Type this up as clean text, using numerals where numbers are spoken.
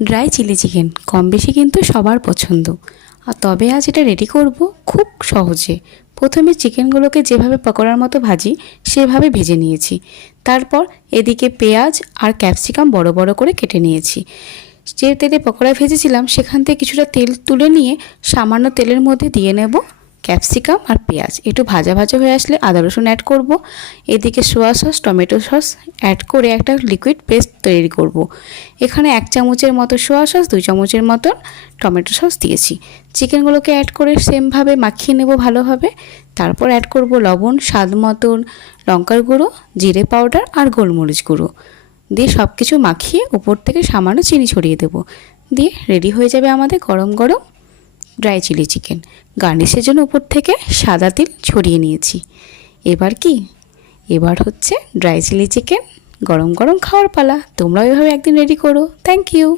Dry chilli chicken কম বেশি কিন্তু সবার পছন্দ। আর তবে আজ এটা রেডি করব খুব সহজে। প্রথমে চিকেনগুলোকে যেভাবে পকোড়ার মতো ভাজি সেভাবে ভেজে নিয়েছি। তারপর এদিকে পেঁয়াজ আর ক্যাপসিকাম বড় বড় করে কেটে নিয়েছি। যে তেলে পকোড়া ভেজেছিলাম সেখান থেকে কিছুটা তেল তুলে নিয়ে সামান্য তেলের মধ্যে দিয়ে নেব ক্যাপসিকাম আর পেঁয়াজ। একটু ভাজা ভাজা হয়ে আসলে আদা রসুন অ্যাড করব। এদিকে soya sauce, tomato sauce add করে একটা লিকুইড পেস্ট তৈরি করব। এখানে 1 চামচের মতো সোয়া সস, 2 চামচের মতো টমেটো সস দিয়েছি। চিকেনগুলোকে অ্যাড করে সেমভাবে মাখিয়ে নেব ভালোভাবে। তারপর অ্যাড করব লবণ, স্বাদ মতন লঙ্কার গুঁড়ো, জিরে পাউডার আর গোলমরিচ গুঁড়ো দিয়ে সব কিছু মাখিয়ে উপর থেকে সামান্য চিনি ছড়িয়ে দেব। দিয়ে রেডি হয়ে যাবে আমাদের গরম গরম ড্রাই চিলি চিকেন। গার্নিশের জন্য উপর থেকে সাদা তিল ছড়িয়ে নিয়েছি। এবার হচ্ছে ড্রাই চিলি চিকেন গরম গরম খাওয়ার পালা। তোমরাও এভাবে একদিন রেডি করো। Thank you.